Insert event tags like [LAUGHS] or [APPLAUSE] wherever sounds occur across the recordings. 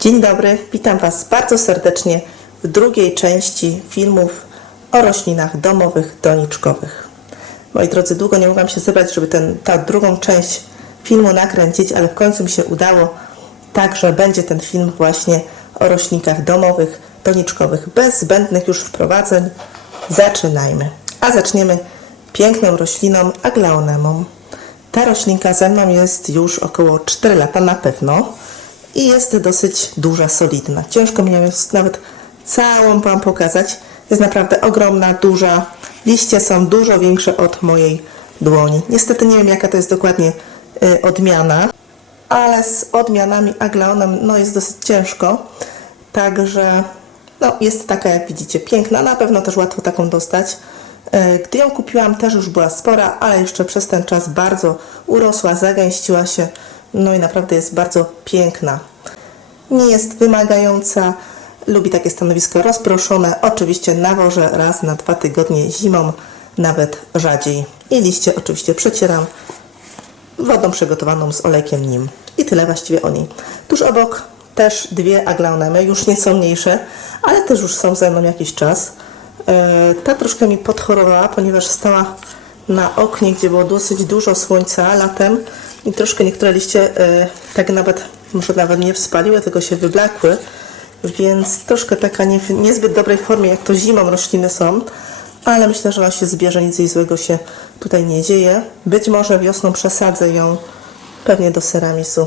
Dzień dobry, witam Was bardzo serdecznie w drugiej części filmów o roślinach domowych, doniczkowych. Moi drodzy, długo nie mogłam się zebrać, żeby ten, ta drugą część filmu nakręcić, ale w końcu mi się udało. Także będzie ten film właśnie o roślinkach domowych, doniczkowych, bez zbędnych już wprowadzeń. Zaczynajmy. A zaczniemy piękną rośliną aglaonemą. Ta roślinka ze mną jest już około 4 lata na pewno i jest dosyć duża, solidna. Ciężko mi jest nawet całą Wam pokazać. Jest naprawdę ogromna, duża. Liście są dużo większe od mojej dłoni. Niestety nie wiem jaka to jest dokładnie y, odmiana, ale z odmianami aglaonem no, jest dosyć ciężko. Także no, jest taka jak widzicie piękna, na pewno też łatwo taką dostać. E, Gdy ją kupiłam też już była spora, ale jeszcze przez ten czas bardzo urosła, zagęściła się, no i naprawdę jest bardzo piękna. Nie jest wymagająca, lubi takie stanowisko rozproszone, oczywiście nawożę raz na dwa tygodnie zimą, nawet rzadziej. I liście oczywiście przecieram wodą przygotowaną z olejkiem nim. I tyle właściwie o niej. Tuż obok też dwie aglaonemy, już nie są mniejsze, ale też już są ze mną jakiś czas. E, Ta troszkę mi podchorowała, ponieważ stała na oknie, gdzie było dosyć dużo słońca latem i troszkę niektóre liście e, tak nawet, może nawet nie wspaliły, tylko się wyblakły, więc troszkę taka nie, niezbyt dobrej formie, jak to zimą rośliny są, ale myślę, że ona się zbierze, nic jej złego się tutaj nie dzieje. Być może wiosną przesadzę ją pewnie do seramisu.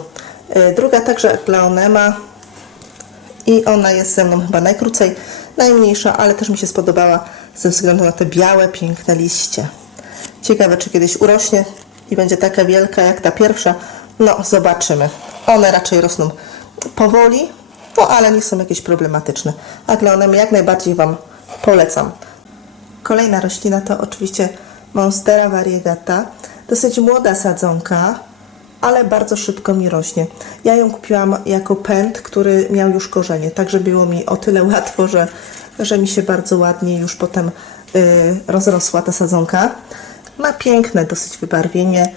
E, Druga także aglaonema, i ona jest ze mną chyba najkrócej, najmniejsza, ale też mi się spodobała ze względu na te białe, piękne liście. Ciekawe, czy kiedyś urośnie i będzie taka wielka jak ta pierwsza. No, zobaczymy. One raczej rosną powoli, no ale nie są jakieś problematyczne. Aglaonemy jak najbardziej Wam polecam. Kolejna roślina to oczywiście Monstera variegata. Dosyć młoda sadzonka, ale bardzo szybko mi rośnie. Ja ją kupiłam jako pęd, który miał już korzenie, także było mi o tyle [LAUGHS] łatwo, że, że mi się bardzo ładnie już potem y, rozrosła ta sadzonka. Ma piękne dosyć wybarwienie,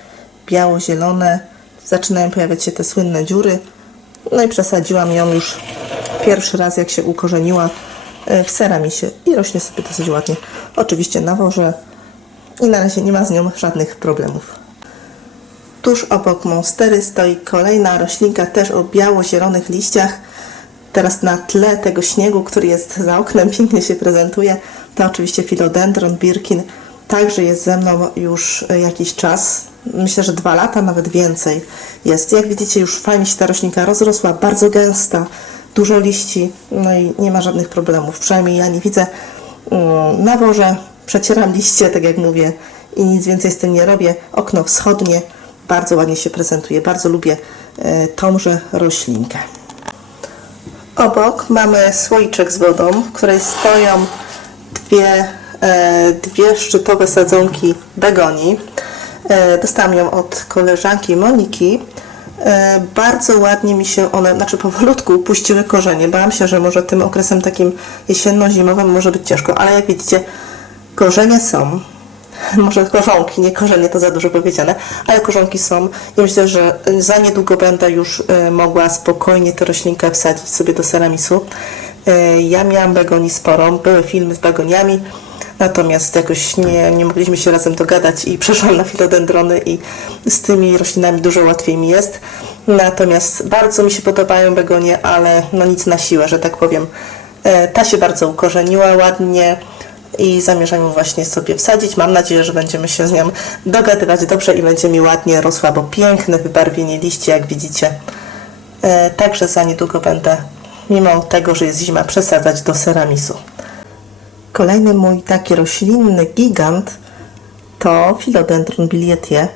biało-zielone. Zaczynają pojawiać się te słynne dziury. No i przesadziłam ją już pierwszy raz, jak się ukorzeniła y, w seramisie i rośnie sobie dosyć ładnie. Oczywiście nawożę i na razie nie ma z nią żadnych problemów. Tuż obok monstery stoi kolejna roślinka też o biało-zielonych liściach. Teraz na tle tego śniegu, który jest za oknem, [LAUGHS] pięknie się prezentuje. To oczywiście philodendron birkin. Także jest ze mną już e, jakiś czas. Myślę, że dwa lata, nawet więcej jest. Jak widzicie, już fajnie się ta roślinka rozrosła, bardzo gęsta, dużo liści, no i nie ma żadnych problemów. Przynajmniej ja nie widzę. Mm, Nawożę, przecieram liście, tak jak mówię, i nic więcej z tym nie robię. Okno wschodnie bardzo ładnie się prezentuje. Bardzo lubię e, tąże roślinkę. Obok mamy słoiczek z wodą, w której stoją dwie, dwie szczytowe sadzonki begonii. E, dostałam ją od koleżanki Moniki. E, bardzo ładnie mi się one, znaczy powolutku puściły korzenie. Bałam się, że może tym okresem takim jesienno-zimowym może być ciężko, ale jak widzicie, korzenie są [LAUGHS] może korzonki, nie korzenie to za dużo powiedziane, ale korzonki są i myślę, że za niedługo będę już e, mogła spokojnie tę roślinkę wsadzić sobie do seramisu. E, Ja miałam begonii sporą, były filmy z begoniami, natomiast jakoś nie, nie mogliśmy się razem dogadać i przeszłam na filodendrony i z tymi roślinami dużo łatwiej mi jest. Natomiast bardzo mi się podobają begonie, ale no nic na siłę, że tak powiem. E, Ta się bardzo ukorzeniła ładnie i zamierzam ją właśnie sobie wsadzić. Mam nadzieję, że będziemy się z nią dogadywać dobrze i będzie mi ładnie rosła, bo piękne wybarwienie liści, jak widzicie. E, także za niedługo będę, mimo tego, że jest zima, przesadzać do seramisu. Kolejny mój taki roślinny gigant to Philodendron bilietie.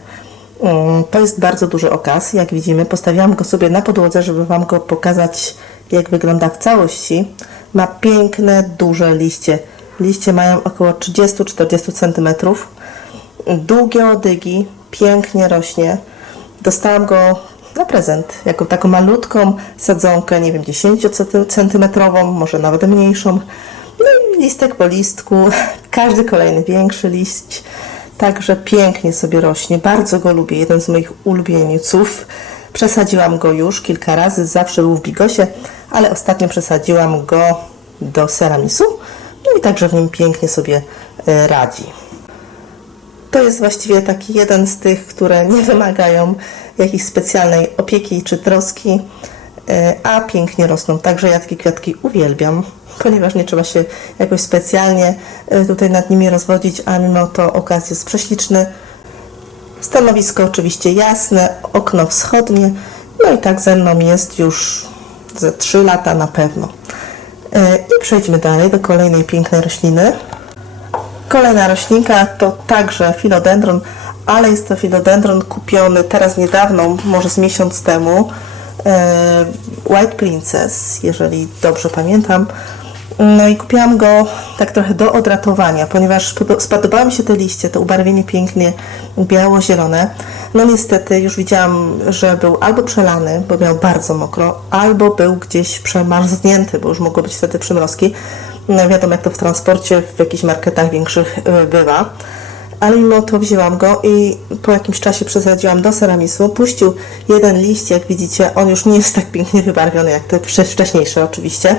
Mm, To jest bardzo duży okaz, jak widzimy. Postawiłam go sobie na podłodze, żeby Wam go pokazać, jak wygląda w całości. Ma piękne, duże liście. Liście mają około 30-40 cm. Długie odygi, pięknie rośnie. Dostałam go na prezent, jako taką malutką sadzonkę, nie wiem, 10 centymetrową, może nawet mniejszą. Listek po listku, [LAUGHS] każdy kolejny większy liść. Także pięknie sobie rośnie. Bardzo go lubię. Jeden z moich ulubieńców. Przesadziłam go już kilka razy, zawsze był w bigosie, ale ostatnio przesadziłam go do seramisu. No i także w nim pięknie sobie e, radzi. To jest właściwie taki jeden z tych, które [LAUGHS] nie wymagają jakiejś specjalnej opieki czy troski, e, a pięknie rosną. Także ja takie kwiatki uwielbiam, ponieważ nie trzeba się jakoś specjalnie e, tutaj nad nimi rozwodzić, a mimo to okaz jest prześliczny. Stanowisko oczywiście jasne, okno wschodnie, no i tak ze mną jest już ze 3 lata na pewno. E, I przejdźmy dalej do kolejnej pięknej rośliny. Kolejna roślinka to także filodendron, ale jest to filodendron kupiony teraz niedawno, może z miesiąc temu. e, White Princess, jeżeli dobrze pamiętam. No i kupiłam go tak trochę do odratowania, ponieważ podo- spodobały mi się te liście, to ubarwienie pięknie biało-zielone. No niestety już widziałam, że był albo przelany, bo miał bardzo mokro, albo był gdzieś przemarznięty, bo już mogły być wtedy przymrozki. No wiadomo jak to w transporcie, w jakichś marketach większych y, bywa. Ale mimo to wzięłam go i po jakimś czasie przesadziłam do seramisu. Puścił jeden liść, jak widzicie, on już nie jest tak pięknie wybarwiony jak te wcze- wcześniejsze oczywiście.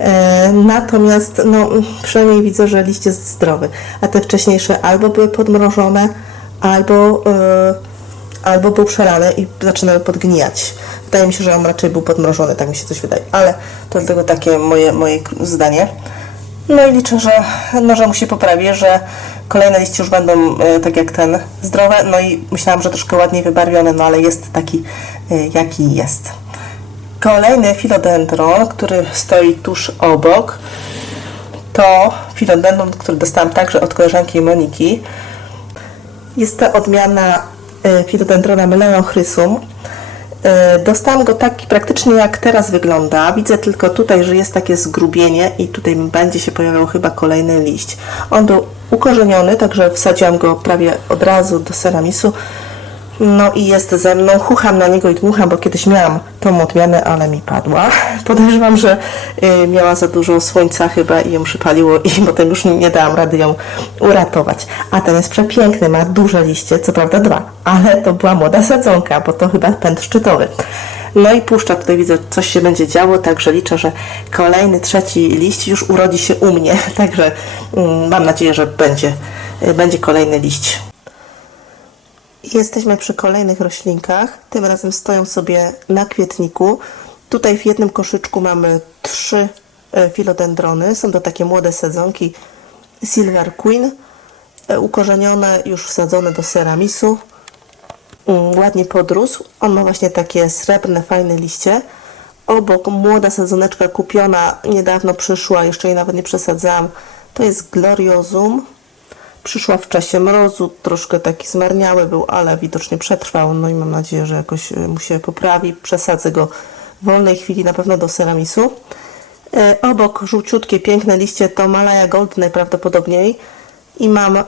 E, natomiast no, przynajmniej widzę, że liść jest zdrowy, a te wcześniejsze albo były podmrożone, albo, e, albo był i zaczynały podgnijać. Wydaje mi się, że on raczej był podmrożony, tak mi się coś wydaje, ale to tylko takie moje, moje zdanie. No i liczę, że, no, że mu się poprawi, że kolejne liście już będą e, tak jak ten zdrowe. No i myślałam, że troszkę ładniej wybarwione, no ale jest taki, jaki jest. Kolejny filodendron, który stoi tuż obok, to filodendron, który dostałam także od koleżanki Moniki. Jest to odmiana e, filodendrona Meleochrysum. E, Dostałam go taki praktycznie jak teraz wygląda. Widzę tylko tutaj, że jest takie zgrubienie i tutaj będzie się pojawiał chyba kolejny liść. On był ukorzeniony, także wsadziłam go prawie od razu do seramisu. No i jest ze mną, chucham na niego i dmucham, bo kiedyś miałam tą odmianę, ale mi padła. [LAUGHS] Podejrzewam, że y, miała za dużo słońca chyba i ją przypaliło i [LAUGHS] potem już nie dałam rady ją uratować. A ten jest przepiękny, ma duże liście, co prawda dwa, [LAUGHS] ale to była młoda sadzonka, bo to chyba pęd szczytowy. No i puszcza, tutaj widzę, coś się będzie działo, także liczę, że kolejny, trzeci liść już urodzi się u mnie, także mm, mam nadzieję, że będzie, y, będzie kolejny liść. Jesteśmy przy kolejnych roślinkach. Tym razem stoją sobie na kwietniku. Tutaj w jednym koszyczku mamy trzy e, filodendrony. Są to takie młode sadzonki Silver Queen, e, ukorzenione, już wsadzone do seramisu. Mm, Ładnie podrósł. On ma właśnie takie srebrne, fajne liście. Obok młoda sadzoneczka kupiona, niedawno przyszła, jeszcze jej nawet nie przesadzałam. To jest Gloriosum. Przyszła w czasie mrozu, troszkę taki zmarniały był, ale widocznie przetrwał. No i mam nadzieję, że jakoś e, mu się poprawi. Przesadzę go w wolnej chwili na pewno do seramisu. E, obok żółciutkie, piękne liście to Malaya Gold najprawdopodobniej. I mam e,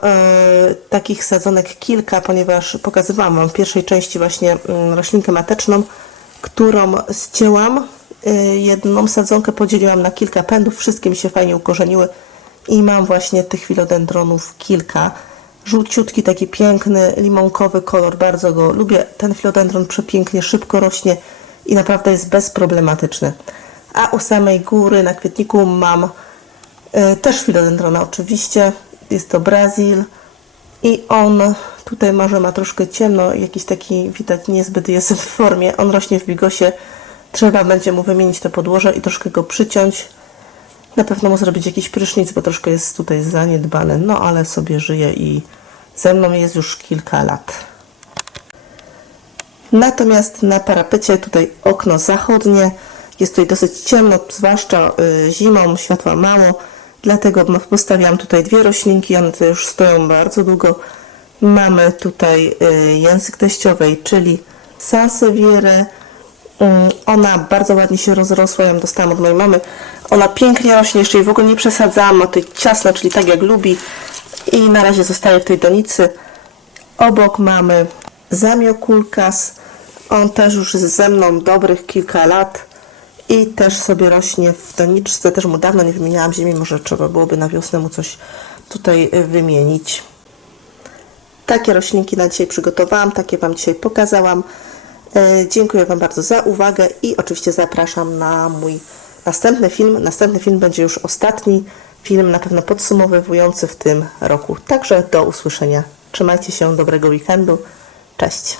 takich sadzonek kilka, ponieważ pokazywałam Wam w pierwszej części właśnie mm, roślinkę mateczną, którą ścięłam. E, jedną sadzonkę podzieliłam na kilka pędów, wszystkie mi się fajnie ukorzeniły i mam właśnie tych filodendronów kilka. Żółciutki, taki piękny, limonkowy kolor, bardzo go lubię. Ten filodendron przepięknie, szybko rośnie i naprawdę jest bezproblematyczny. A u samej góry na kwietniku mam e, też filodendrona oczywiście. Jest to Brazil i on tutaj może ma troszkę ciemno, jakiś taki widać niezbyt jest w formie. On rośnie w bigosie. Trzeba będzie mu wymienić to podłoże i troszkę go przyciąć. Na pewno mu zrobić jakiś prysznic, bo troszkę jest tutaj zaniedbany, no ale sobie żyje i ze mną jest już kilka lat. Natomiast na parapecie tutaj okno zachodnie, jest tutaj dosyć ciemno, zwłaszcza y, zimą, światła mało, dlatego postawiłam tutaj dwie roślinki, one tutaj już stoją bardzo długo. Mamy tutaj y, język teściowej, czyli sansevierę, Mm, Ona bardzo ładnie się rozrosła, ją dostałam od mojej mamy. Ona pięknie rośnie, jeszcze jej w ogóle nie przesadzałam, ma tutaj ciasno, czyli tak jak lubi. I na razie zostaje w tej donicy. Obok mamy zamiokulkas. On też już jest ze mną dobrych kilka lat. I też sobie rośnie w doniczce. Też mu dawno nie wymieniałam ziemi, może trzeba byłoby na wiosnę mu coś tutaj y, wymienić. Takie roślinki na dzisiaj przygotowałam, takie Wam dzisiaj pokazałam. E, Dziękuję Wam bardzo za uwagę i oczywiście zapraszam na mój następny film. Następny film będzie już ostatni film, na pewno podsumowujący w tym roku. Także do usłyszenia. Trzymajcie się, dobrego weekendu. Cześć.